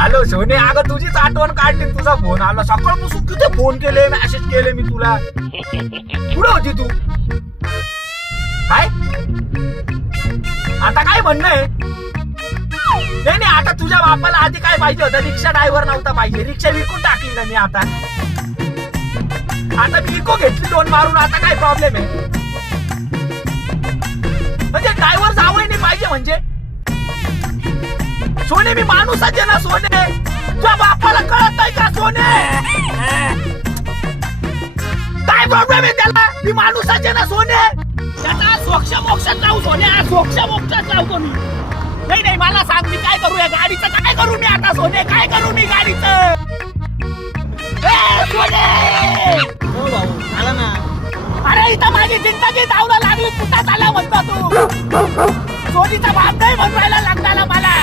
Hello सोने, अगं तुझीच आठवण काढली, तुझा फोन आला सकाळपासून. किती फोन केले, मेसेज केले मी तुला. कुठे होती तू? काय आता काय म्हणणं आहे? नाही नाही, आता तुझ्या बापाला आधी काय पाहिजे होतं? रिक्षा ड्रायव्हर नव्हता पाहिजे. रिक्षा विकून टाकली ना मी. आता मी इको घेतली लोन मारून. आता काय प्रॉब्लेम आहे? म्हणजे ड्रायव्हर जावं नाही पाहिजे म्हणजे? सोने मी माणूसाचे ना सोने. तुझ्या बापाला कळत नाही का सोने? काय प्रॉब्लेम आहे त्याला? मी माणूसाचे ना सोने. त्याचा सोक्ष मोक्षात जाऊ सोने. सोक्ष मोक्षात जाऊ मी. नाही नाही, मला सांग मी काय करू? या गाडीचं काय करू मी आता सोने? काय करू मी गाडीचं? सोने हो भाऊ आला ना. अरे इथं माझी जिंदगी धावला लागली. कुठं झाला म्हणतो तू? सोनीचा बाप नाही म्हणून राहायला लागला मला.